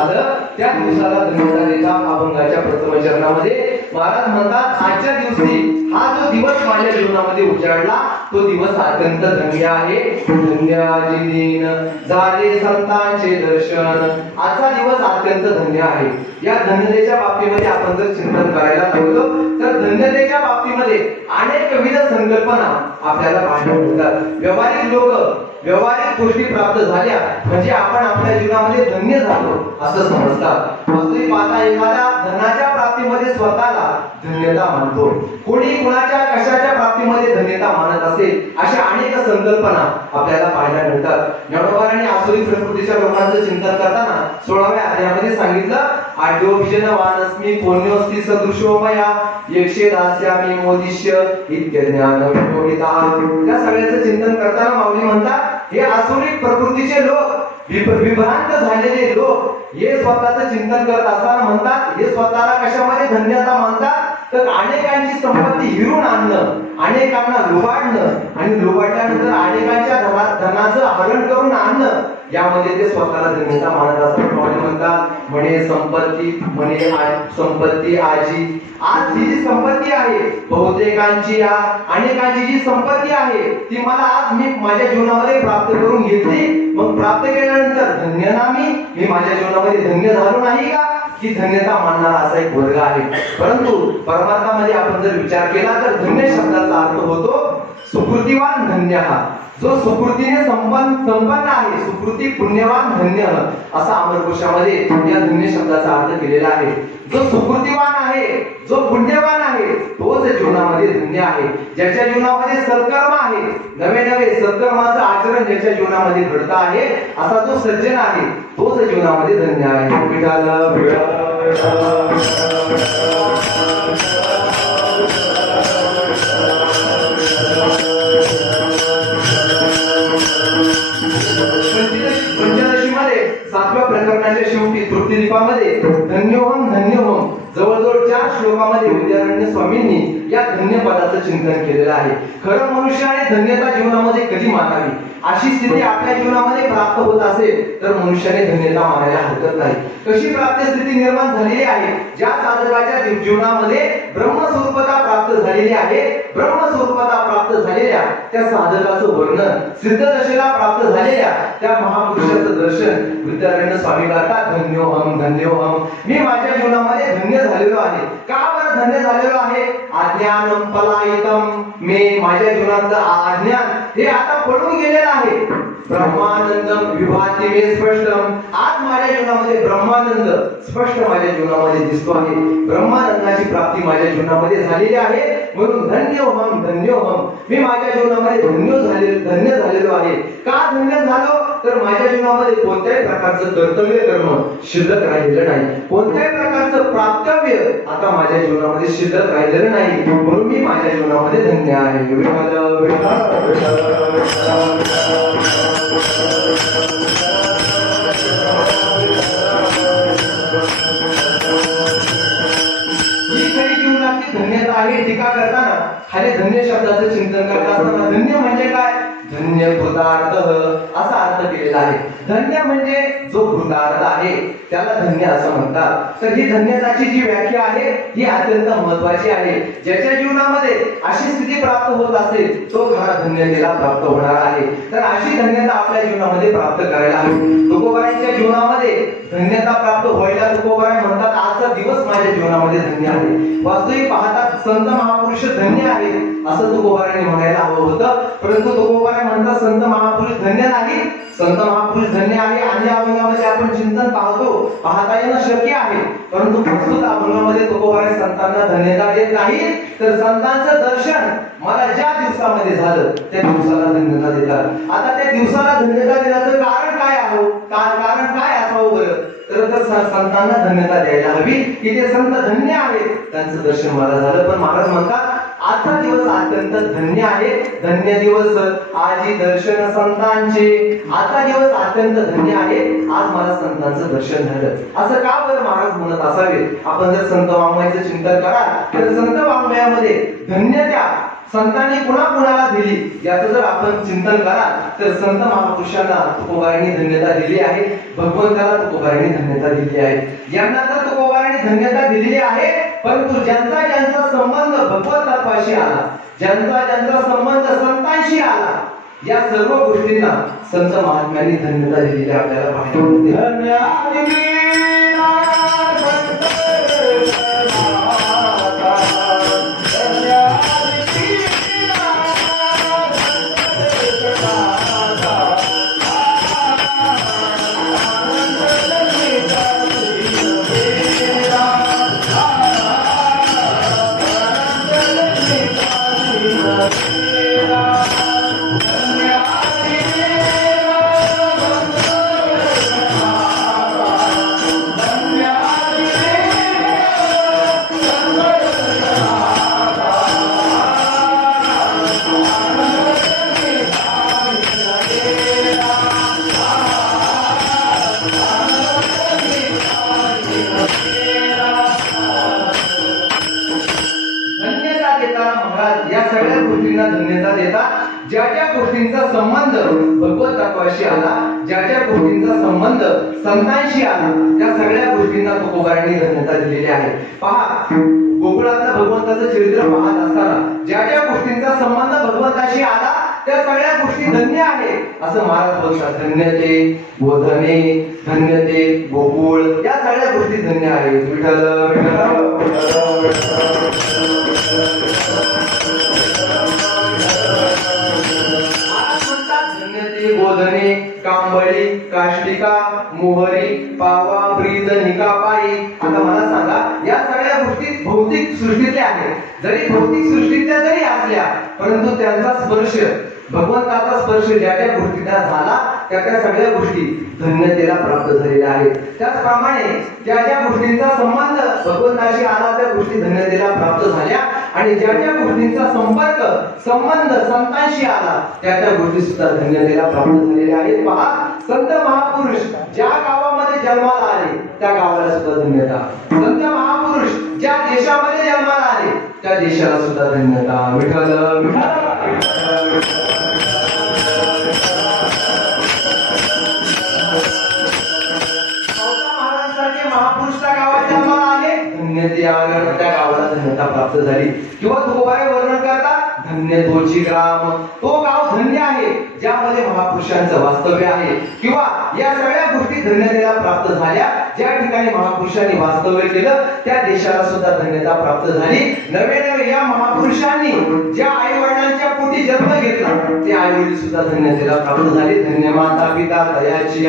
झालं त्या दिवसाला धन्यता देतात. अभंगाच्या प्रथम चरणामध्ये महाराज म्हणतात, आजच्या दिवशी हा जो दिवस माझ्या जीवनामध्ये उजाडला तो दिवस अत्यंत धन्य आहे. धन्याजी दिन झाले संतांचे दर्शन. आजचा दिवस अत्यंत धन्य आहे. या धन्यतेच्या बाबतीमध्ये आपण जर चिंतन करायला लागलो तर धन्यतेच्या बाबतीमध्ये अनेक विविध संकल्पना आपल्याला पाहायला मिळतात. व्यावहारिक गोष्टी प्राप्त झाल्या म्हणजे आपण आपल्या जीवनामध्ये धन्य झालो असं समजतात. वास्तविक पाहता एखाद्या धनाच्या प्राप्तीमध्ये स्वतःला धन्यता मानतो, कोणी कुणाच्या कशाच्या प्राप्तीमध्ये धन्यता मानत असेल, अशा अनेक संकल्पना आपल्याला पाहायला मिळतात. ज्ञानोबारांनी आसुरी प्रकृतीच्या लोकांचं चिंतन करताना 16व्या अध्यायामध्ये सांगितलं, आढ्योभिजनवानस्मी पुण्योस्ति सदृशो मया यक्षे दास्यामि मोदिष्य इत्यज्ञान विमोहिता. त्या सगळ्याचं चिंतन करताना माऊली म्हणतात, हे आसुरी प्रकृतीचे लोक, विभ्रांत झालेले लोक हे स्वतःचं चिंतन करत असताना म्हणतात, हे स्वतःला कशामध्ये धन्यता मानतात तर अनेकांची संपत्ती हिरून आणणं, अनेकांना लुबाडणं आणि लुबाडल्यानंतर अनेकांच्या धनाचं हरण करून आणणं, यामध्ये ते स्वतःला धन्यता मानत असतात. म्हणतात म्हणे संपत्ती आजी. आज ही जी संपत्ती आहे बहुतेकांची, अनेकांची जी संपत्ती आहे ती मला आज मी माझ्या जीवनामध्ये प्राप्त करून घेतली. मग प्राप्त केल्यानंतर धन्य ना मी माझ्या जीवनामध्ये धन्य झालो नाही का, ही धन्यता मानणारा असा एक वर्ग आहे. परंतु परमार्थामध्ये आपण जर विचार केला तर धन्य शब्दाचा अर्थ होतो सुकृतीवान धन्य. हा जो सुकृतीने संपन्न आहे, सुकृती पुण्यवान धन्य असा अमरकोशामध्ये या धन्य शब्दाचा अर्थ केलेला आहे. जो सुकृतीवान आहे, जो पुण्यवान आहे, तोच जीवनामध्ये धन्य आहे. ज्याच्या जीवनामध्ये सत्कर्म आहे, नवे सत्कर्माचं आचरण ज्याच्या जीवनामध्ये घडत आहे, असा जो सज्जन आहे तोच जीवनामध्ये धन्य आहे. पंचदशीमध्ये 7व्या प्रकरणाच्या शेवटी तृप्तिदीपामध्ये धन्योहम धन्योहम जवळजवळ 4 श्लोकामध्ये विद्यारण्य स्वामींनी या धन्य पदाचं चिंतन केलेलं आहे. खरं मनुष्याने धन्यता जीवनामध्ये कधी मानावी, अशी स्थिती आपल्या जीवनामध्ये प्राप्त होत असेल तर मनुष्याने धन्यता मानायला हरकत नाही. कशी प्राप्त स्थिती निर्माण झालेली आहे, ज्या साधकाच्या जीवनामध्ये ब्रह्मस्वरूपता प्राप्त झालेली आहे, ब्रह्मस्वरूपता प्राप्त झालेल्या त्या साधकाचं वर्णन, सिद्धदशेला प्राप्त झालेल्या त्या महापुरुषाचं दर्शन विद्यारण्य स्वामी करतात. धन्योहम धन्योहम, मी माझ्या जीवनामध्ये धन्य झालेलो आहे. का बरं धन्य झालेलो आहे? अज्ञानम पलायितम, मी माझ्या जीवनातलं अज्ञान हे आता पडून गेलेलं आहे. ब्रह्मानंदम विभाती मे स्पष्टम, आज माझ्या जीवनामध्ये ब्रह्मानंद स्पष्ट माझ्या जीवनामध्ये दिसतो आहे. ब्रह्मानंदाची प्राप्ती माझ्या जीवनामध्ये झालेली आहे. म्हणून धन्योहम धन्योहम, मी माझ्या जीवनामध्ये धन्य झालेलो आहे. का धन्य झालो तर माझ्या जीवनामध्ये कोणत्याही प्रकारचं कर्तव्य कर्म शिल्लक राहिलेलं नाही, कोणत्याही प्रकारचं प्राप्तव्य आता माझ्या जीवनामध्ये शिल्लक राहिलेलं नाही. म्हणून मी माझ्या जीवनामध्ये धन्य आहे. ही खरी जीवनाची धन्यता आहे. टीका करताना खाली धन्य शब्दाचं चिंतन करत असताना धन्य म्हणजे काय, धन्य कृतार्थ असा अर्थ केलेला आहे. धन्य म्हणजे जो कृतार्थ आहे त्याला धन्य असं म्हणतात. तर ही धन्यताची जी व्याख्या आहे ही अत्यंत महत्वाची आहे. ज्याच्या जीवनामध्ये अशी स्थिती प्राप्त होत असेल तो खरा धन्यतेला प्राप्त होणार आहे. तर अशी धन्यता आपल्या जीवनामध्ये प्राप्त करायला हवी. तुकोबारांच्या जीवनामध्ये धन्यता प्राप्त व्हायला तुकोबाराय म्हणतात, आजचा दिवस माझ्या जीवनामध्ये धन्य आहे. वास्तविक पाहता संत महापुरुष धन्य आहे असं तुकोबारांनी म्हणायला हवं होतं. परंतु तुकोबाराय म्हणतात संत महापुरुष धन्य नाही, संत महापुरुष धन्य आहे. आणि अभंगामध्ये आपण चिंतन पाहता येणं शक्य आहे. परंतु प्रस्तुत अभंगामध्ये तुकोबाराय संतांना धन्यता देत नाही, तर संतांचं दर्शन मला ज्या दिवसामध्ये झालं त्या दिवसाला धन्यता देतात. आता त्या दिवसाला धन्यता देण्याचं कारण काय आहे, कारण काय असावं बरं, तर संतांना धन्यता द्यायला हवी की ते संत धन्य आहेत, त्यांचं दर्शन मला झालं. पण महाराज म्हणतात आजचा दिवस अत्यंत धन्य आहे. धन्य दिवस आजी दर्शन संतांचे, आजचा दिवस अत्यंत धन्य आहे, आज मला संतांचं दर्शन झालं. असं का बरं महाराज म्हणत असावे? आपण जर संत वाङ्मयाचं चिंतन कराल तर संत वाङ्मयामध्ये धन्यता संतांनी कुणाला दिली याचं जर आपण चिंतन कराल तर संत महापुरुषांना तुकोबारायांनी धन्यता दिली आहे, भगवंताला तुकोबारायांनी धन्यता दिली आहे। यांना तर तुकोबारायांनी धन्यता दिलेली आहे, परंतु ज्यांचा संबंध भगवंतापाशी आला, ज्यांचा संबंध संतांशी आला, या सर्व गोष्टींना संत महात्म्यांनी धन्यता दिलेली आपल्याला पाहायला मिळते। या सगळ्या गोष्टींना धन्यता देतात ज्या गोष्टींचा संबंध भगवंतापाशी आला, ज्या गोष्टींचा संबंध संतांशी आला, त्या सगळ्या गोष्टींना तुकोबारायांनी धन्यता दिलेली आहे। पहा, गोकुळातलं भगवंताचं चरित्र पाहत असताना ज्या गोष्टींचा संबंध भगवंताशी आला त्या सगळ्या गोष्टी धन्य आहे असं महाराज बोलतात। धन्य ते गोधने, धन्य ते गोकुळ, या सगळ्या गोष्टी धन्य आहेत। विठ्ठल गोधने, कांबळी, काष्टिका, मोहरी, पावा, ब्रीद, निकापाई। आता मला सांगा, या सगळ्या गोष्टी भौतिक सृष्टीतल्या आहेत। जरी भौतिक सृष्टीतल्या जरी असल्या, परंतु त्यांचा स्पर्श, भगवंताचा स्पर्श ज्या गोष्टींना झाला त्या सगळ्या गोष्टी धन्यतेला प्राप्त झालेल्या आहेत। त्याचप्रमाणे ज्या गोष्टींचा संबंध भगवंताशी आला त्या गोष्टी धन्यतेला प्राप्त झाल्या, आणि ज्या गोष्टींचा संबंध संतांशी आला त्या गोष्टी सुद्धा धन्यतेला प्राप्त झालेल्या आहेत। पहा, संत महापुरुष ज्या गावामध्ये जन्माला आले त्या गावाला सुद्धा धन्यता, संत महापुरुष ज्या देशामध्ये जन्माला आले त्या देशाला सुद्धा धन्यता। विठ्ठल महापुरुष त्या गावात जन्माला आले, धन्यते आल्यानं त्या गावाला धन्यता प्राप्त झाली। किंवा तुकोबारे वर्णन करतात, धन्य तोची ग्राम, तो गाव धन्य आहे ज्यामध्ये महापुरुषांचं वास्तव्य आहे। किंवा या सगळ्या गोष्टी धन्यतेला प्राप्त झाल्या, ज्या ठिकाणी महापुरुषांनी वास्तव्य केलं त्या देशाला सुद्धा धन्यता प्राप्त झाली। नवे या महापुरुषांनी ज्या आई वडिलांच्या पोटी जन्म घेतला ते आई वडील सुद्धा धन्यतेला प्राप्त झाले। धन्य माता पिता दयाची,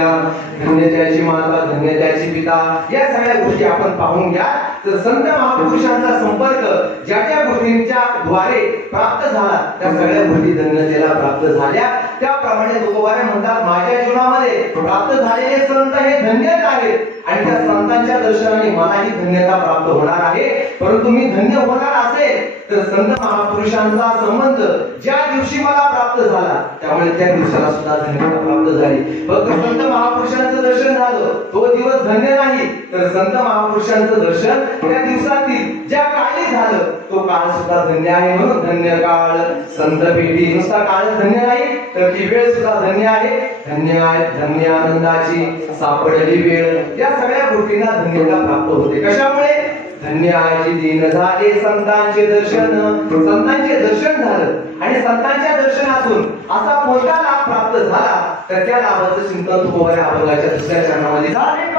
धन्य त्याची माता, धन्य त्याची पिता, या सगळ्या गोष्टी आपण पाहून घ्या। तर संत महापुरुषांचा संपर्क ज्या गोष्टींच्या द्वारे प्राप्त झाला त्या सगळ्या गोष्टी धन्यतेला प्राप्त झाल्या। त्याप्रमाणे तुकोबारे म्हणतात, माझ्या जीवनामध्ये प्राप्त झालेले संत हे धन्यच आहेत, आणि त्या संतांच्या दर्शनाने मलाही धन्यता प्राप्त होणार आहे। परंतु मी धन्य होणार असेल तर संत महापुरुषांचा संबंध ज्या दिवशी मला प्राप्त झाला त्यामुळे त्या दिवसाला सुद्धा धन्यता प्राप्त झाली। फक्त संत महापुरुषांचं दर्शन झालं तो दिवस धन्य नाही, तर संत महापुरुषांचं दर्शन त्या दिवसातील ज्या काळी झालं तो काळ सुद्धा धन्य आहे। म्हणून धन्य काळ संत भेटी, नुसता काळ धन्य नाही तर ती वेळ सुद्धा धन्य आहे। धन्य आहे, धन्य आनंदाची सापडली वेळ, या सगळ्या गोष्टींना धन्यता प्राप्त होते। कशामुळे? धन्य आहे दीन झाले संतांचे दर्शन, संतांचे दर्शन झालं आणि संतांच्या दर्शनातून असा कोणता लाभ प्राप्त झाला तर त्या लाभाचं चिंतन तुकोबारे अभंगाच्या दुसऱ्या चरणामध्ये झाले।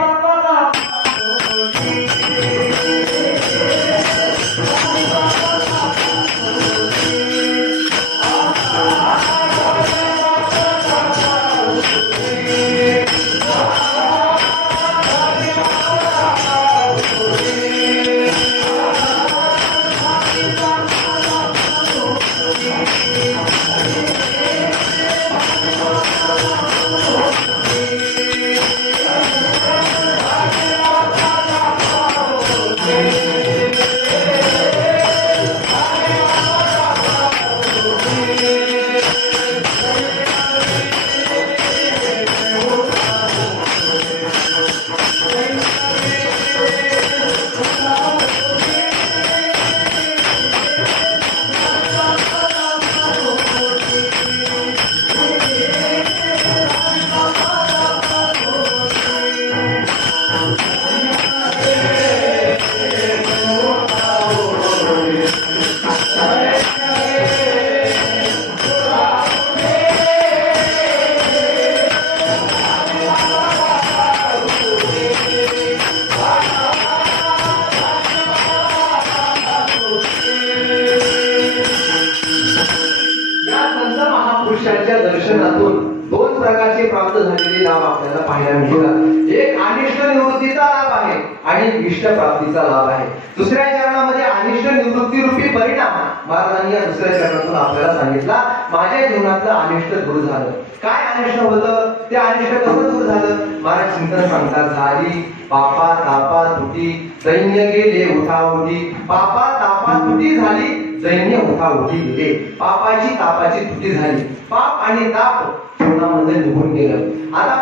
प्रकारचे प्राप्त झालेले लाभ आपल्याला पाहायला मिळतात. एक अनिष्ट निवृत्तीचा लाभ आहे आणि इष्ट प्राप्तीचा लाभ आहे. दुसऱ्या चरणामध्ये अनिष्ट निवृत्ती रूपी परिणाम महाराजांनी या दुसऱ्या चरणातून आपल्याला सांगितला. माझ्या जीवनातलं अनिष्ट दूर झालं. काय अनिष्ट होतं, ते अनिष्ट कसं दूर झालं? महाराज चिंतन सांगतात, झाली पापा तापा तुटी दैन्य गेले उठाउठी. पापा तापा तुटी झाली, दैन्य उठाउठी गेले. पापाची तापाची तुटी झाली. पाप आणि ताप जीवनामध्ये निघून गेलं. आता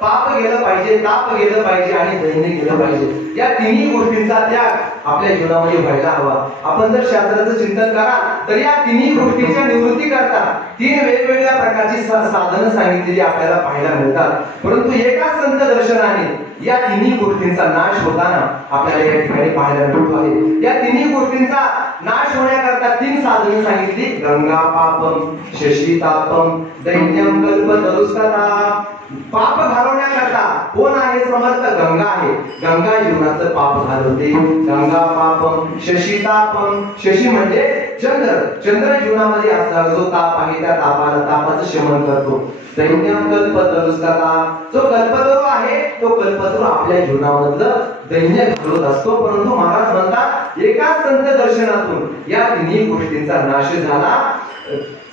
पाप गेलं पाहिजे, ताप गेलं पाहिजे आणि दैन्य गेलं पाहिजे. या तिन्ही गोष्टींचा त्याग आपल्या जीवनामध्ये व्हायला हवा. आपण जर शास्त्राचं चिंतन कराल तर या तिन्ही गोष्टींच्या निवृत्ती करता 3 वेगवेगळ्या प्रकारची साधनं सांगितलेली आपल्याला पाहायला मिळतात. परंतु एका संत दर्शनाने या तिन्ही गोष्टींचा नाश होताना आपल्याला या ठिकाणी पाहायला मिळतो आहे. या तिन्ही गोष्टींचा नाश होण्याकरता 3 साधने सांगितली. गंगा पापम शशी तापम दैन्यम कल्पतरुस्तथा. पाप घालवण्याकरता कोण आहे? समर्थ गंगा आहे. गंगा जीवनाचं पाप घालवते. गंगा पापम शशी तापम. शशी म्हणजे चंद्र. चंद्र जीवनामध्ये असणारा जो ताप आहे त्या तापाचं शमन करतो. दैन्यम कल्पतरुस्तथा. जो कल्पतरू आहे तो कल्पतरू आपल्या जीवनामधलं दैन्य घालवत असतो. परंतु महाराज म्हणतात एका संत दर्शनातून या तिन्ही गोष्टींचा नाश झाला.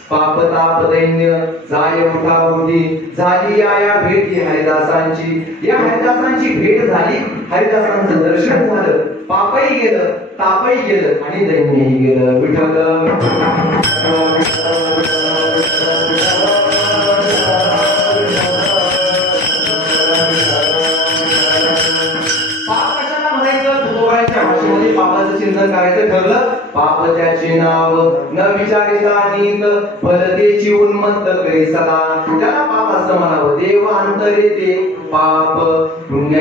पाप ताप दैन्य जाय उठाउठी. झाली या भेटी हरिदासांची. या हरिदासांची भेट झाली. हरिदासांचं दर्शन झालं. पापही गेलं, तापही गेलं आणि दैन्यही गेलं. विठ्ठल पापाचं चिंतन करायचं ठरलं. पाप त्याचे नाव न विचारिता नीत फल त्याची उन्मत्त करी सदा. त्याला पाप असं म्हणावं. देव अंतरे ते पाप पुण्य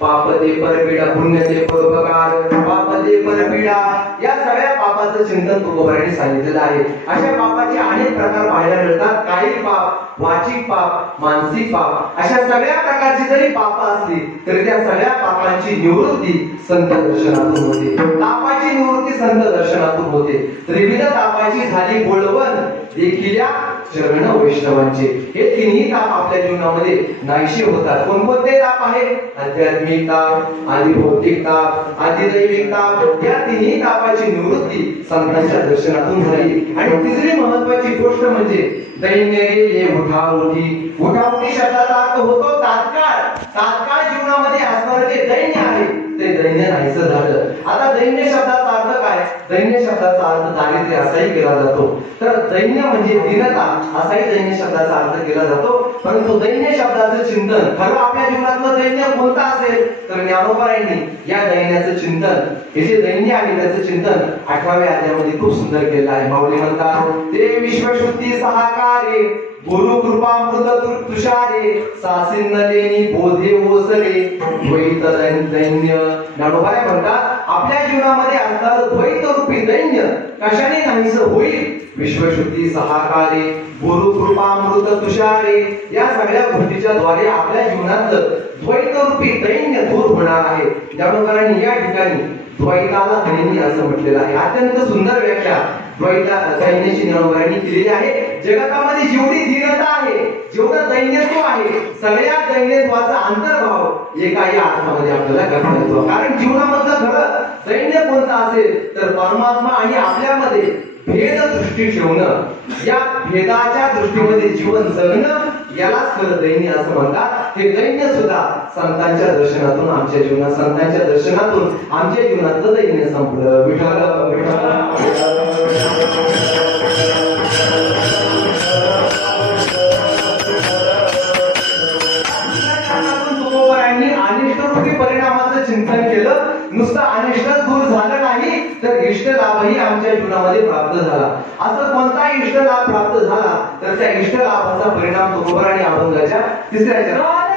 पाप ते परपीडा. पुण्य ते परोपकार. पाप ते परपीडा. या सगळ्या पापाचं चिंतन तुकोबारांनी सांगितलेलं आहे. अशा पापाचे अनेक प्रकार पाहायला मिळतात. कायिक पाप, वाचिक पाप, मानसिक पाप. अशा सगळ्या प्रकारची जरी पाप असली तरी त्या सगळ्या पापांची निवृत्ती संत दर्शनातून होते. तापाची निवृत्ती संत दर्शनातून होते. त्रिविध तापाची झाली बोलवण देखील चरण वैष्णवांचे. हे तिन्ही ताप आपल्या जीवनामध्ये नाहीसे होतात. कोणकोणते ताप आहेत? आध्यात्मिक ताप, आधी भौतिक ताप, आधी दैविक ताप. या तिन्ही तापाची निवृत्ती संतांच्या दर्शनातून झाली. आणि तिसरी महत्वाची गोष्ट म्हणजे दैन्य गेले उठाउठी. उठाउठी शब्दाचा अर्थ होतो तात्काळ. तात्काळ जीवनामध्ये असणारे जे दैन्य आहे ते दैन्य नाहीसं झालं. आता दैन्य शब्दाचा अर्थ काय? दैन्य शब्दाचा अर्थ दारिद्र्य असाही केला जातो. तर दैन्य म्हणजे दीनता असाही दैन्य शब्दाचा अर्थ केला जातो. परंतु दैन्य शब्दाचं चिंतन खरं आपल्या जीवनातलं दैन्य कोणतं असेल तर ज्ञानोबारायांनी या दैन्याचं चिंतन, हे जे दैन्य आहे त्याचं चिंतन 8व्या अध्यायामध्ये खूप सुंदर केलं आहे. माऊली म्हणतात ते विश्वशुद्धी सहाकारे गुरु कृपामृत तुषारे सासिन्न लेनी बोधे ओसरे द्वैत दैन्य. ज्ञानोबाराय म्हणतात आपल्या जीवनामध्ये असणारं द्वैत रूपी दैन्य कशाने नाहीसं होईल? विश्वशुद्धी सहाकारे गुरु कृपामृत तुषारे. या सगळ्या गोष्टीच्या द्वारे आपल्या जीवनातलं द्वैत रूपी दैन्य दूर होणार आहे. ज्ञानोबारांनी या ठिकाणी द्वैताला दैन्य असं म्हटलेलं आहे. अत्यंत सुंदर व्याख्या दैन्याची ज्ञानोबारांनी केलेली आहे. जगतामध्ये जेवढी दीनता आहे, जेवढं दैन्यत्व आहे, सगळ्या दैन्यत्वाचा अंतर्भाव एका या अर्थामध्ये आपल्याला करता येतो. कारण जीवनामधलं खरं दैन्य कोणतं असेल तर परमात्मा आणि आपल्यामध्ये भेद दृष्टी ठेवणं. या भेदाच्या दृष्टीमध्ये जीवन जगणं यालाच खरं दैन्य असं म्हणतात. हे दैन्य सुद्धा संतांच्या दर्शनातून आमच्या जीवनात, संतांच्या दर्शनातून आमच्या जीवनातलं दैन्य संपलं. विठ्ठल परिणामाचं चिंतन केलं. नुसतं अनिष्टच दूर झालं नाही तर इष्ट लाभही आमच्या जीवनामध्ये प्राप्त झाला. असं कोणता इष्ट लाभ प्राप्त झाला तर त्या इष्ट लाभाचा परिणाम तुकोबार आणि अभंगाच्या 3ऱ्या चरणात.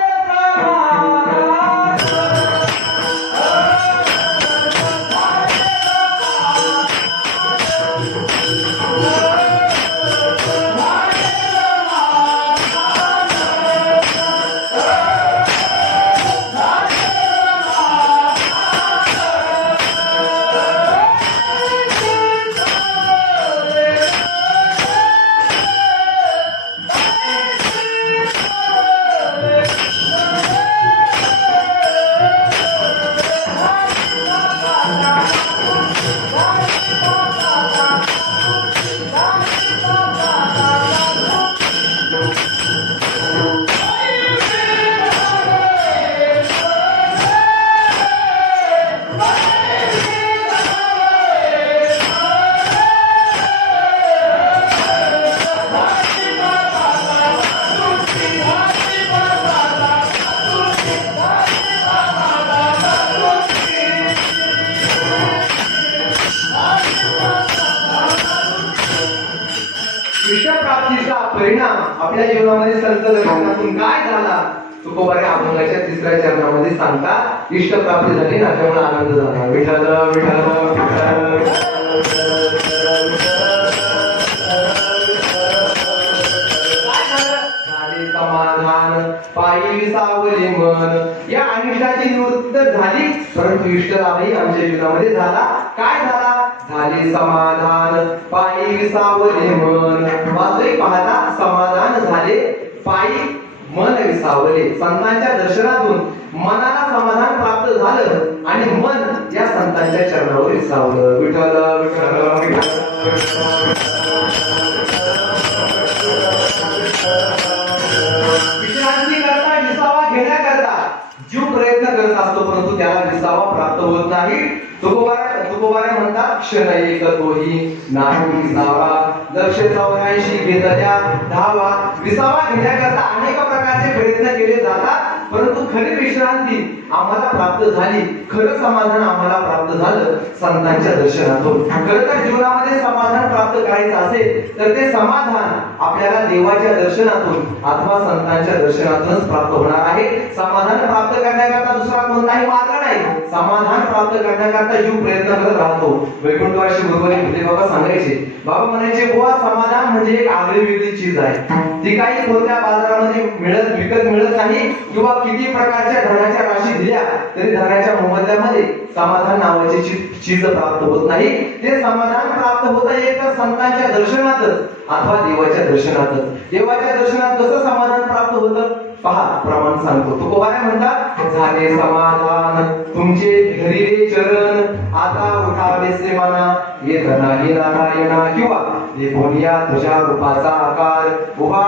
आणि संत दर्शनातून काय झाला तुकोबाने अभंगाच्या 3ऱ्या चरणामध्ये सांगतात इष्ट प्राप्ती झाली ना त्यामुळे आनंद झाला. विठ्ठल विठ्ठल समाधान पायी विसावले मन. या अनिष्टाची निवृत्ती तर झाली परंतु इष्ट लाभही आमच्या जीवनामध्ये झाला. काय झाला? झाले समाधान पायी विसावले मन. वास्तविक पाहता समाधान झाले पायी मन विसावले. संतांच्या दर्शनातून मनाला समाधान प्राप्त झालं आणि मन या संतांच्या चरणावर विसावलं. विठ्ठल विठ्ठल विश्रांती करता विसावा घेण्याकरता जीव प्रयत्न करत असतो परंतु त्याला विसावा प्राप्त होत नाही. तुकोबाने म्हणतात क्षण एक तोही नाही विसावा लक्ष 84 घेतल्या धावा. विसावा घेण्याकरता अनेक प्रकारचे प्रयत्न केले जातात परंतु खरी विश्रांती आम्हाला प्राप्त झाली. खरं समाधान आम्हाला प्राप्त झालं संतांच्या दर्शनातून. खरं तर जीवनामध्ये समाधान प्राप्त करायचं असेल तर ते समाधान आपल्याला देवाच्या दर्शनातून अथवा संतांच्या दर्शनातूनच प्राप्त होणार आहे. समाधान प्राप्त करण्याकरता दुसरा कोणताही मार्ग नाही. समाधान प्राप्त करण्याकरता जीव प्रयत्न करत राहतो. वैकुंठवासी गुरुवारी भुते बाबा सांगायचे, बाबा म्हणायचे बुवा समाधान म्हणजे एक आगळी वेगळी चीज आहे. ती काही कोणत्या बाजारामध्ये विकत मिळत नाही किंवा किती प्रकारच्या धनाच्या राशी दिल्या तरी धनाच्या मोबदल्यामध्ये समाधान नावाची चीज प्राप्त होत नाही. ते समाधान प्राप्त होत एक तर संतांच्या दर्शनातच अथवा देवाच्या दर्शनातच. देवाच्या दर्शनात कसं समाधान प्राप्त होतं पहा प्रमाण सांगतो. तुकोबाने म्हणतात झाले समाधान तुमचे धरिले चरण आता उठावेसे मना येत नाही नारायणा. किंवा देवोनिया तुझ्या रूपाचा आकार उभा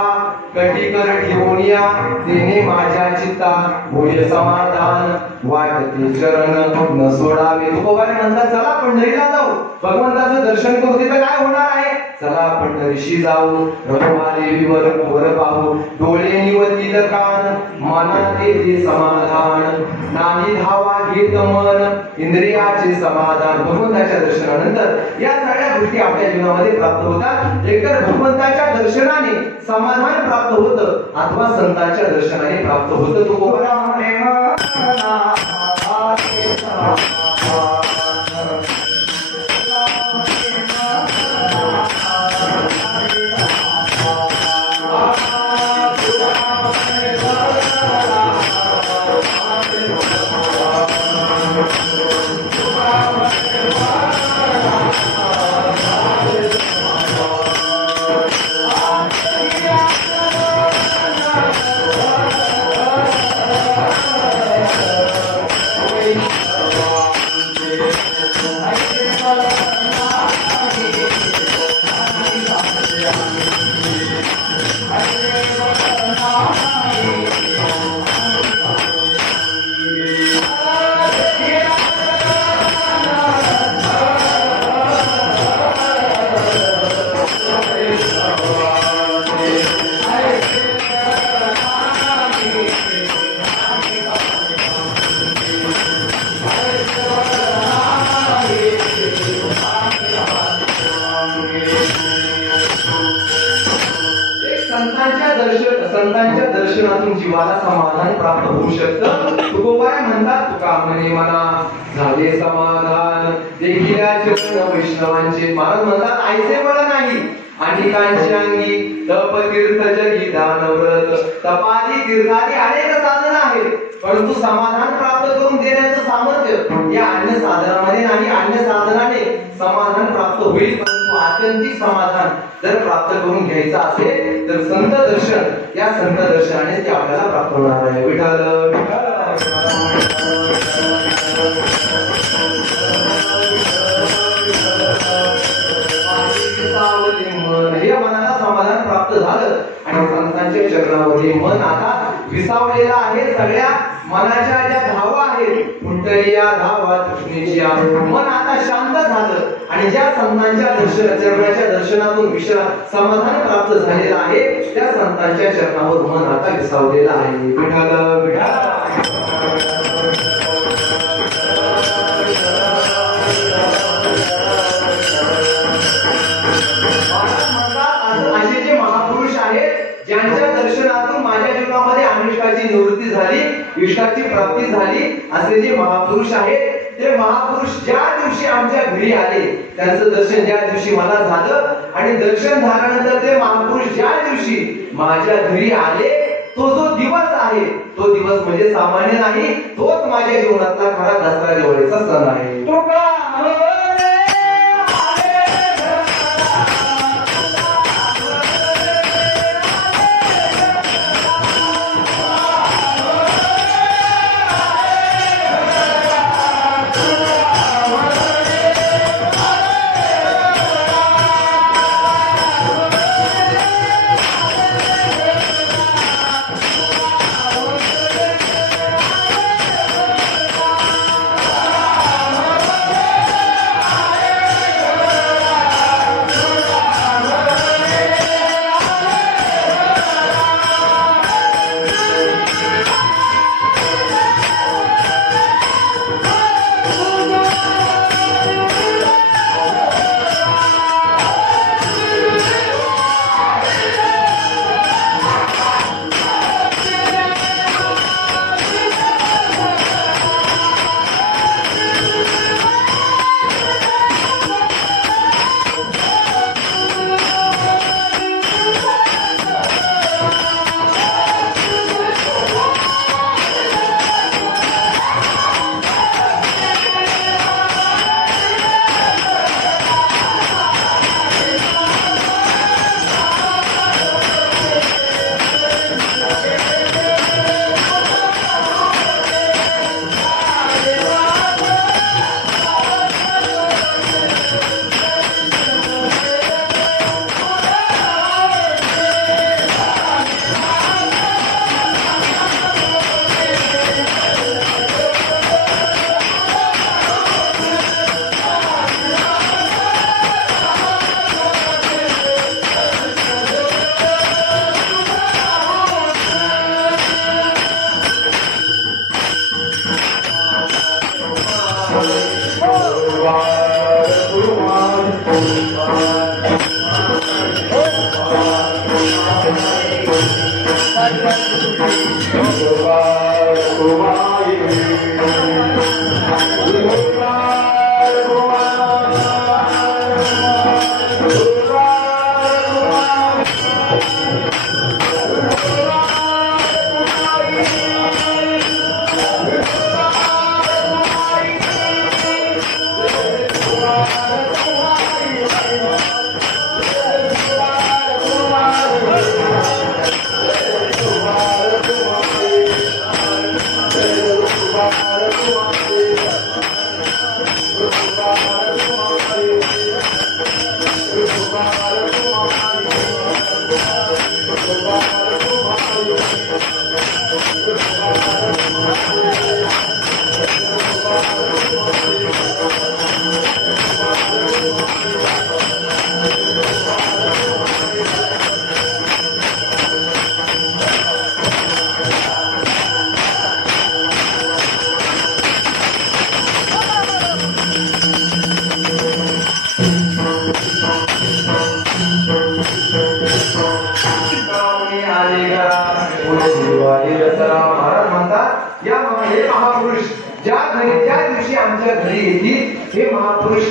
कटीकर ठेवूनिया तेने माझ्या चित्ता होय समाधान वाटते चरण न सोडावे. तुकोबाने म्हणतात चला पंढरीला जाऊ भगवंताचं दर्शन करू. तिथं काय होणार आहे? चला पंढरीशी जाऊ रघुमादेवीवर वर पाहू डोळे निवतील कान मनात येते समाधान नाही धावा घेत मन इंद्रियाचे समाधान. भगवंताच्या दर्शनानंतर या सगळ्या गोष्टी आपल्या जीवनामध्ये प्राप्त होतात. एकतर भगवंताच्या दर्शनाने समाधान प्राप्त होतं अथवा संतांच्या दर्शनाने प्राप्त होतं. तुकोबाने संतांच्या दर्शनातून जीवाला समाधान प्राप्त होऊ शकतं. तुकोबाने म्हणतात तुका म्हणे मना झाले समाधान देखिल्या चरण वैष्णवांचे. महाराज म्हणतात आयचे बळ नाही अनेकांची अंगी तप तीर्थ जगी दानव्रत तपादी तीर्थादी अनेक साधन आहेत परंतु समाधान प्राप्त करून देण्याचं सामर्थ्य या अन्य साधनामध्ये नाही. अन्य साधनाने समाधान प्राप्त होईल परंतु आत्यंतिक समाधान जर प्राप्त करून घ्यायचं असेल तर संत दर्शन या संत दर्शनाने ते आपल्याला प्राप्त होणार आहे. विठ्ठल हे मनाला समाधान प्राप्त झालं आणि संतांच्या चरणावर मन आता विसावलेलं आहे. सगळ्या मनाच्या ज्या धावा आहेत कुंटलिया धावा तृष्णेच्या मन आता शांत झालं आणि ज्या संतांच्या चरणाच्या दर्शनातून समाधान प्राप्त झालेलं आहे त्या संतांच्या चरणावर मन आता विसावलेलं आहे. विठ्ठल विठ्ठल असे जे महापुरुष आहेत ज्यांच्या दर्शनात निवृत्ती झाली, इष्टाची प्राप्ती झाली असे जे महापुरुष आहेत, ते महापुरुष ज्या दिवशी आमच्या घरी आले, त्यांचं दर्शन ज्या दिवशी मला झालं आणि दर्शन झाल्यानंतर ते महापुरुष ज्या दिवशी माझ्या घरी आले, तो जो दिवस आहे तो दिवस म्हणजे सामान्य नाही, तोच माझ्या जीवनातला खरा दसरा दिवाळीचा सण आहे.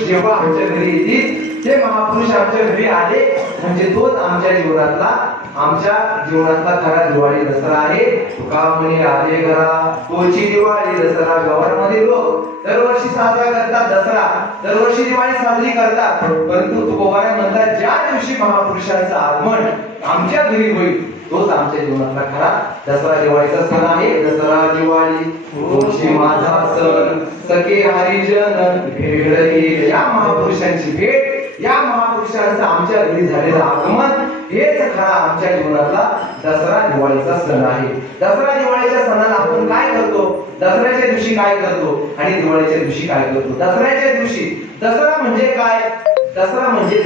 जेव्हा आमच्या घरी येतील ते महापुरुष आमच्या घरी आले म्हणजे तोच आमच्या जीवनातला खरा दिवाळी दसरा आहे. तुका म्हणे आले घरा तोची दिवाळी दसरा. गावामध्ये लोक दरवर्षी साजरा करतात दसरा, दरवर्षी दिवाळी साजरी करतात, परंतु तुकोबाराय म्हणतात ज्या दिवशी महापुरुषांचं आगमन आमच्या घरी होईल तोच आमच्या जीवनातला खरा दसरा दिवाळीचा सण आहे. दसरा दिवाळी तुझी माझा सण सखे हरिजन भेट येईल. या महापुरुषांची भेट, या महापुरुषांचं आमच्या घरी झालेलं आगमन हेच खरा आमच्या जीवनातला दसरा दिवाळीचा सण आहे. दसरा दिवाळीच्या सणाला आपण काय करतो? दसऱ्याच्या दिवशी काय करतो आणि दिवाळीच्या दिवशी काय करतो? दसऱ्याच्या दिवशी दसरा म्हणजे काय? दसरा म्हणजे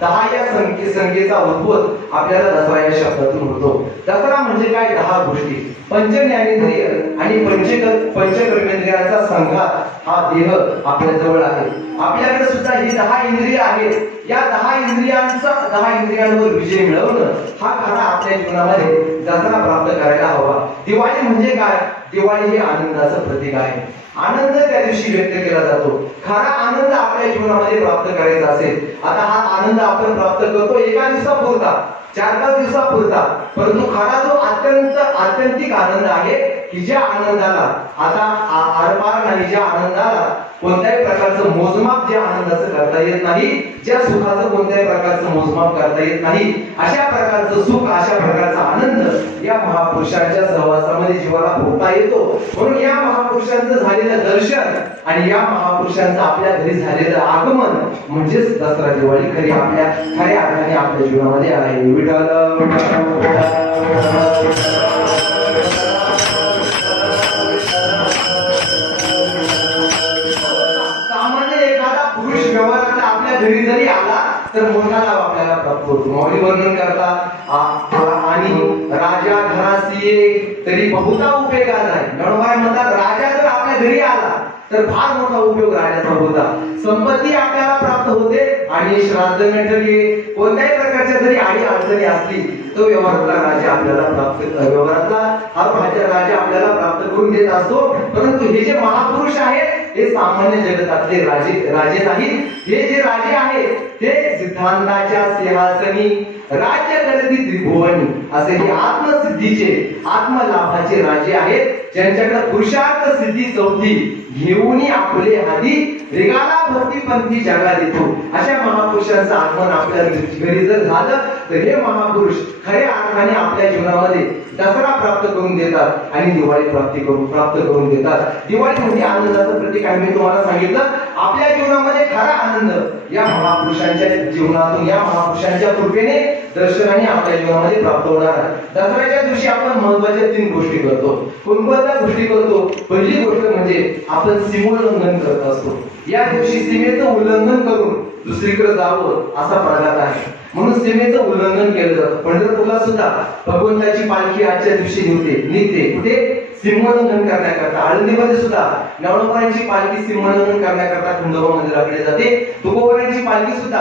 10 या संख्येचा उद्भव आपल्याला दसरा या शब्दातून होतो. दसरा म्हणजे काय? 10 गोष्टी. पंच ज्ञानेंद्रिय आणि पंचकर्मेंद्रियांचा संघात हा देह आपल्या जवळ आहे. आपल्याकडे सुद्धा ही 10 इंद्रिय आहेत. या 10 इंद्रियांवर विजय मिळवणं हा खरा आपल्या जीवनामध्ये दसरा प्राप्त करायला हवा. दिवाळी म्हणजे काय? दिवाळी हे आनंदाचं प्रतीक आहे. आनंद त्या दिवशी व्यक्त केला जातो. खरा आनंद आपल्या जीवनामध्ये प्राप्त करायचा असेल, आता हा आनंद आपण प्राप्त करतो एका दिवसापुरता, 4-5 दिवसापुरता, परंतु खरा जो आत्यंतिक आनंद आहे की ज्या आनंदाला आता आरपार नाही, ज्या आनंदाला कोणत्याही प्रकारचं मोजमाप ज्या आनंदाचं करता येत नाही, ज्या सुखाचं कोणत्याही प्रकारचं मोजमाप करता येत नाही, अशा प्रकारचं सुख, अशा प्रकारचा आनंद या महापुरुषांच्या सहवासामध्ये जीवाला भोगता येतो. म्हणून या महापुरुषांचं झालेलं दर्शन आणि या महापुरुषांचं आपल्या घरी झालेलं आगमन म्हणजेच दसरा दिवाळी खऱ्या अर्थाने आपल्या जीवनामध्ये आहे. विठ्ठल घरी जरी आला तर मोठा लाभ आपल्याला प्राप्त होतो. माऊली वर्णन करतात आणि राजा घरासी ये तरी बहुता उपयोगा नाही. गणोबाई म्हणतात राजा जर आपल्या घरी आला तर फार मोठा उपयोग राजाचा होता. संपत्ती आपल्याला प्राप्त होते आणि श्राद्ध मेंढरी कोणत्याही प्रकारच्या जरी आडी अडचणी असली तो व्यवहारातला राजा आपल्याला आपल्याला प्राप्त करून देत असतो. परंतु हे जे महापुरुष आहेत हे सामान्य जगतातले राजे नाहीत. हे जे राजे आहेत ते सिद्धांताच्या सिंहासनी राज्य करती त्रिभुवनी असे हे आत्मसिद्धीचे आत्मलाभाचे राजे आहेत, ज्यांच्याकडे पुरुषार्थ सिद्धी चौथी घेऊन आपले हाती रेगाला भक्ती पंथी जगा देतो. अशा महापुरुषांचं आगमन आपल्या घरी जर झालं तर हे महापुरुष खऱ्या अर्थाने आपल्या जीवनामध्ये दसरा प्राप्त करून देतात आणि दिवाळी प्राप्त करून देतात. दिवाळी म्हणजे आनंदाचं प्रतीक आहे. मी तुम्हाला सांगितलं आपल्या जीवनामध्ये खरा आनंद या महापुरुषांच्या जीवनातून, या महापुरुषांच्या कृपेने दर्शनाने आपल्या जीवनामध्ये प्राप्त होणार आहे. दसऱ्याच्या दिवशी आपण महत्वाच्या 3 गोष्टी करतो. कोणत्या गोष्टी करतो? पहिली गोष्ट म्हणजे आपण सीमोल्लंघन करत असतो. या दिवशी सीमेचं उल्लंघन करून दुसरीकडे जावं असा प्रघात आहे, म्हणून सीमेचं उल्लंघन केलं जातं. पंढरपूरला सुद्धा भगवंताची पालखी आजच्या दिवशी निघते कुठे? सीमोल्लंघन करण्याकरता. आळंदीमध्ये सुद्धा ज्ञानोबांची पालखी सीमोल्लंघन करण्याकरता खंडोबा मंदिराकडे जाते. तुकोबांची पालखी सुद्धा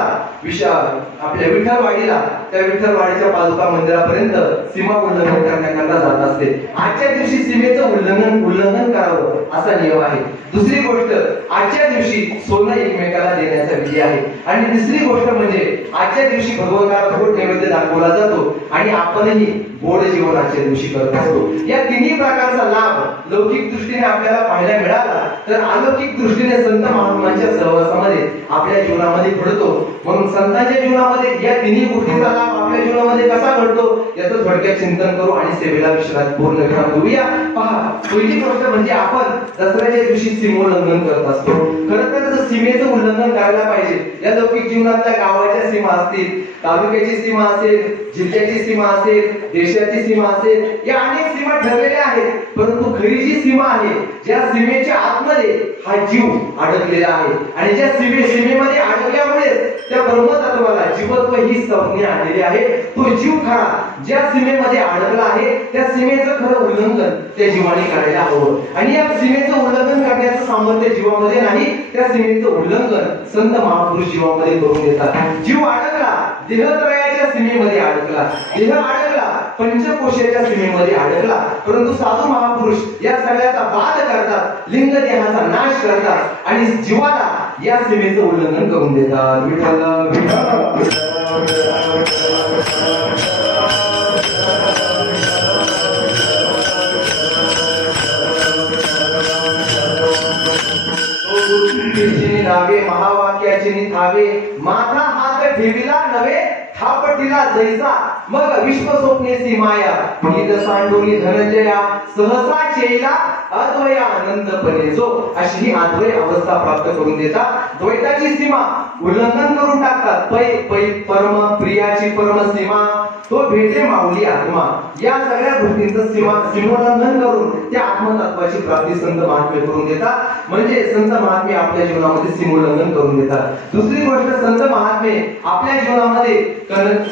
आपल्या विठ्ठलवाडीला, त्या विठ्ठलवाडीच्या पादुका मंदिरापर्यंत सीमा उल्लंघन करण्याकरता जात असते. आजच्या दिवशी सीमेचं उल्लंघन करावं असा नियम आहे. दुसरी गोष्ट, आजच्या दिवशी सोनं एकमेकाला देण्याचा विधी आहे. आणि तिसरी गोष्ट म्हणजे आजच्या दिवशी भगवंताला गोड नैवेद्य दाखवला जातो आणि आपणही गोड जीवन आजच्या दिवशी करत असतो. या तिन्ही प्रकारचा लाभ लौकिक दृष्टीने आपल्याला पाहायला मिळाला तर अलौकिक दृष्टीने संत महात्मांच्या सहवासामध्ये आपल्या जीवनामध्ये घडतो. म्हणून संतांच्या जीवनामध्ये या तिन्ही गोष्टींचा लाभ आपल्या जीवनामध्ये कसा घडतो याचं थोडक्यात चिंतन करू आणि सेवेला पूर्ण विराम देऊया. पहा, पहिली गोष्ट म्हणजे आपण दसऱ्याच्या दिवशी सीमोल्लंघन करत असतो. खरं तर सीमेचं उल्लंघन करायला पाहिजे. या लौकिक जीवनातल्या गावाच्या सीमा असतील, तालुक्याची सीमा असेल, जिल्ह्याची सीमा असेल, देशाची सीमा असेल, या अनेक सीमा ठरलेल्या आहेत. परंतु खरी जी सीमा आहे, ज्या सीमेच्या आतमध्ये हा जीव अडकलेला आहे आणि ज्या सीमेमध्ये अडकल्यामुळे त्या ब्रह्मतत्वाला जीवत्व ही संज्ञा आलेली आहे. तो जीव खरा ज्या सीमेमध्ये अडकला आहे त्या सीमेचं खरं उल्लंघन त्या जीवाने करायला हवं. आणि या सीमेचं उल्लंघन करण्याचं सामर्थ्य जीवामध्ये नाही, त्या सीमेचं उल्लंघन संत महापुरुष जीवामध्ये करून देतात. जीव अडकला देहत्रयाच्या सीमेमध्ये अडकला, देह अडकला पंचकोशाच्या सीमेमध्ये अडकला, परंतु साधू महापुरुष या सगळ्याचा बाध करतात, लिंग देहाचा नाश करतात आणि जीवाला या सीमेचं उल्लंघन करून देतात. विठ्ठल नावे महावाक्याची थावे, माथा हात ठेविला नवे थापटिला जैसा, मग विश्व स्वप्नेसी माया, गीत सांडोली धनंजया, सहसा चेला अद्वय आनंदपणे जो. अशी ही अद्वय अवस्था प्राप्त करून देतात. द्वैताची सीमा उल्लंघन करून टाकतात. पै परम प्रियाची परम सीमा, तो भेटे माऊली आत्मा. या सगळ्या गोष्टींचं सीमोल्लंघन करून त्या आत्मतत्वाची प्राप्ती संत महात्मे करून देतात. म्हणजे संत महात्मे आपल्या जीवनामध्ये सीमोल्लंघन करून देतात. दुसरी गोष्ट, संत महात्मे आपल्या जीवनामध्ये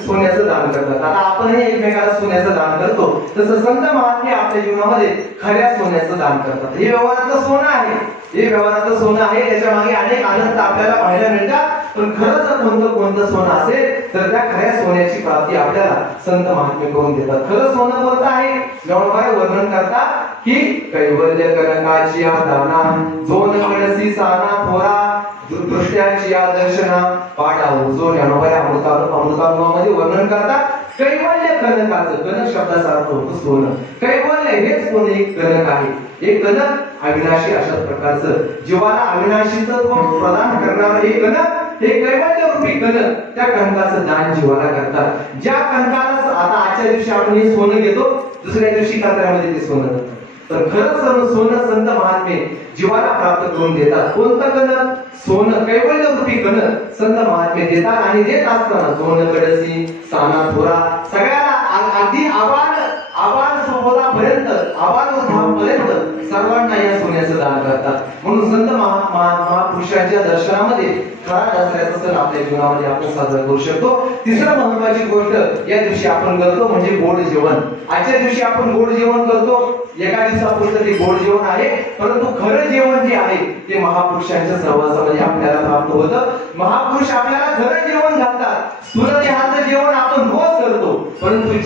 सोन्याचं दान करतात. आता आपणही एकमेकाला सोन्याचं दान करतो, तसं संत महात्मे आपल्या जीवनामध्ये खऱ्या सोन्याचं दान करतात. हे व्यवहाराचं सोनं आहे, हे व्यवहाराचं सोनं आहे. त्याच्या मागे अनेक आनंद आपल्याला पाहायला मिळतात. पण खरं जर कोणतं सोनं असेल तर त्या खऱ्या सोन्याची प्राप्ती आपल्याला संत महात्मे करून देतात. खरं सोनं कोणतं आहे? ज्ञानोबाई वर्णन करतात की कैवल्य कनकाची दाना जोन कळसी साना थोरा दृष्ट्याची दर्शना पाडा जो ज्ञानोबाई अमृतानुभवामध्ये वर्णन करतात. कैवल्य कनकाचं, कनक शब्दाचा अर्थ होतो सोनं. कैवल्य हेच कोण एक कनक आहे. एक कनक अविनाशी अशा प्रकारचं जीवाला अविनाशीचं प्रदान करणारं हे कनक, हे कैवल्य रूपी कनक, त्या कनकाचं दान जीवाला करतात. ज्या कनकाला आता आजच्या दिवशी आपण हे सोनं घेतो, दुसऱ्या दिवशी कात्र्यामध्ये ते सोनं जातं. तर खरं सोनं संत महात्मे जीवाला प्राप्त करून देतात. कोणतं कनक? सोनं, कैवल्य रूपी कनक संत महात्मे देतात. आणि देत असताना सोनं कडसी साना थोरा सगळ्याला अगदी आबाल संबोधापर्यंत पर्यंत सर्वांना या सोन्याचं दान करतात. म्हणून संत महापुरुषांच्या दर्शनामध्ये खरा दसऱ्याचा सण आपल्या जीवनामध्ये आपण साजरा करू शकतो. तिसरं महत्वाची गोष्ट या दिवशी आपण करतो म्हणजे गोड जेवण. आजच्या दिवशी आपण गोड जेवण करतो. एका दिवसापुरतं ते गोड जेवण आहे, परंतु खरं जेवण जे आहे ते महापुरुषांच्या सहवासामध्ये आपल्याला प्राप्त होतं. महापुरुष आपल्याला खरं जेवण घालतात. सूर्यदेहाचं जेवण आपण रोज करतो, परंतु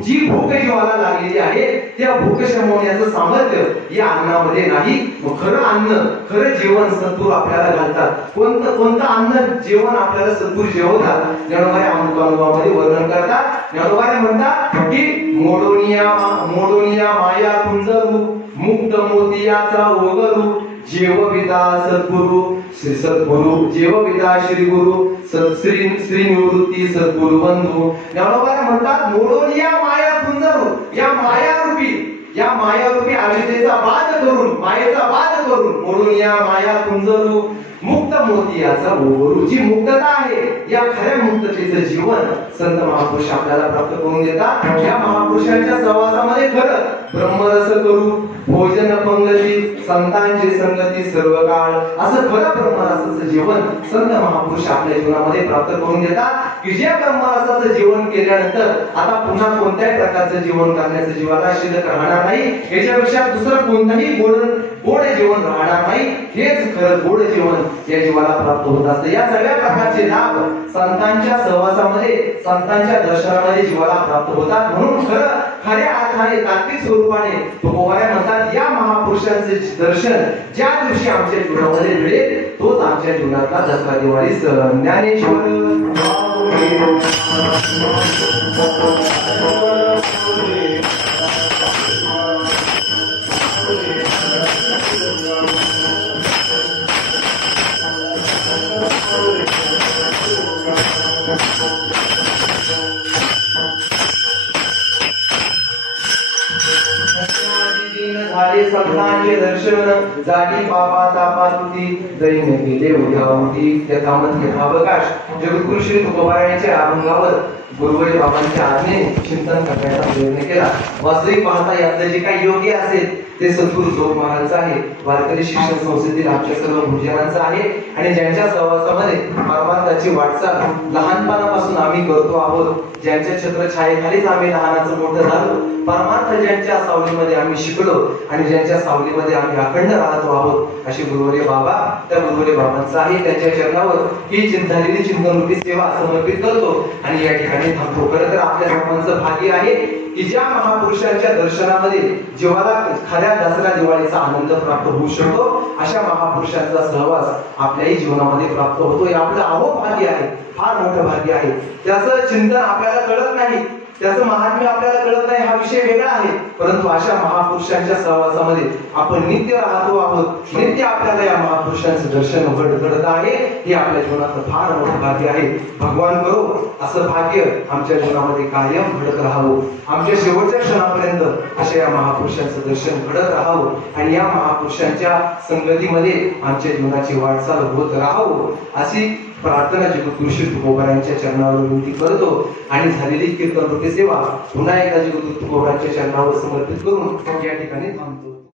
जी भूक जीवाला लागलेली आहे त्या भूक शमवण्याचं सामर्थ्य या अन्नामध्ये नाही. खरं अन्न, खरं जेवण सद्गुरू आपल्याला घालतात. कोणतं अन्न जेवण आपल्याला सद्गुरू जेवतात? ज्ञानोबाई अमृतानुभवामध्ये वर्णन करतात. ज्ञानोबाई म्हणतात की मोडोनिया माया कुंजरू मुक्त मोतियाचा ओगरू जेवविदा सद्गुरु श्री सद्गुरु जेवविदा श्री गुरु श्री निवृत्ती सद्गुरु बंधू. ज्ञानोबाई म्हणतात मोडोनिया माया कुंजरू, या मायारूपी आविष्याचा बाध करून, मायेचा बाध करून मोडोनिया माया कुंजरू मुक्त मोतियाचा ओगरू. जी मुक्तता आहे या खऱ्या मुक्ततेचं जीवन संत महापुरुष आपल्याला प्राप्त करून देतात. या महापुरुषांच्या सहवासामध्ये खरं ब्रह्मरस करू भोजन पंगती संतांची संगती सर्व काळ असं खरं ब्रह्मरसाचं जीवन संत महापुरुष आपल्या जीवनामध्ये प्राप्त करून देतात. की जे ब्रह्मरसाचं जीवन केल्यानंतर आता पुन्हा कोणत्याही प्रकारचं जीवन करण्याचं जीवाला शिल्लक राहणार नाही. याच्यापेक्षा दुसरं कोणतंही गोड जीवन राहणार नाही. हेच खरं गोड जीवन या जीवाला प्राप्त होत असते. या सगळ्या प्रकारचे लाभ संतांच्या सहवासामध्ये, संतांच्या दर्शनामध्ये जीवाला प्राप्त होतात. म्हणून खऱ्या अर्थाने तात्विक स्वरूपाने तुकोबाराय म्हणतात या महापुरुषांचे दर्शन ज्या दिवशी आमच्या जीवनामध्ये मिळेल तोच आमच्या जीवनातला दसरा दिवाळी सण. ज्ञानेश्वर झाले संतांचे दर्शन झाली पापा तापातुती दैन्य गेले उद्यावती यथामत यथावकाश. जगद्गुरु श्री तुकोबारायांच्या अभंगावर गुरुवरी बाबांच्या आज्ञेने चिंतन करण्याचा प्रयत्न केला. वास्तविक पाहता यातलं जे काही योग्य असेल ते सद्गुरु जोग महाराजांचं आहे, वारकरी शिक्षण संस्थेतील आमच्या सर्व गुरुजनांचं आहे. आणि ज्यांच्या सहवासामध्ये परमार्थाची वाटचाल लहानपणापासून आम्ही करतो आहोत, ज्यांच्या छत्रछायेखालीच आम्ही लहानाचं मोठं झालो, परमार्थ ज्यांच्या सावलीमध्ये आम्ही शिकलो आणि ज्यांच्या सावलीमध्ये आम्ही अखंड राहतो आहोत, अशी गुरुवर्य बाबा, त्या गुरुवर्य बाबांचं आहे. त्यांच्या चरणावर ही झालेली चिंतनरूपी सेवा समर्पित करतो आणि या ठिकाणी थांबतो. खरं तर आपल्या सर्वांचं भाग्य आहे की ज्या महापुरुषांच्या दर्शनामध्ये जीवाला खऱ्या दसरा दिवाळीचा आनंद प्राप्त होऊ शकतो, अशा महापुरुषांचा सहवास आपल्याही जीवनामध्ये प्राप्त होतो. हे आपलं अहोभाग्य आहे, फार मोठं भाग्य आहे. त्याचं चिंतन आपल्याला कळत नाही, त्याचं महात्म्य आपल्याला कळत नाही, हा विषय वेगळा आहे. परंतु अशा महापुरुषांच्या सहवासामध्ये आपण नित्य राहतो आहोत, नित्य आपल्याला या महापुरुषांचं दर्शन घडत आहे. हे आपल्या जीवनाचं फार मोठं भाग्य आहे. भगवान करो असं भाग्य आमच्या जीवनामध्ये कायम घडत राहावं, आमच्या शेवटच्या क्षणापर्यंत अशा या महापुरुषांचं दर्शन घडत राहावं आणि या महापुरुषांच्या संगतीमध्ये आमच्या जीवनाची वाटचाल होत राहावं अशी प्रार्थना जगद्गुरु श्री तुकोबारायांच्या चरणावर विनंती करतो. आणि झालेली कीर्तन रूपी सेवा पुन्हा एकदा जगद्गुरु तुकोबारायांच्या चरणावर समर्पित करून या ठिकाणी थांबतो.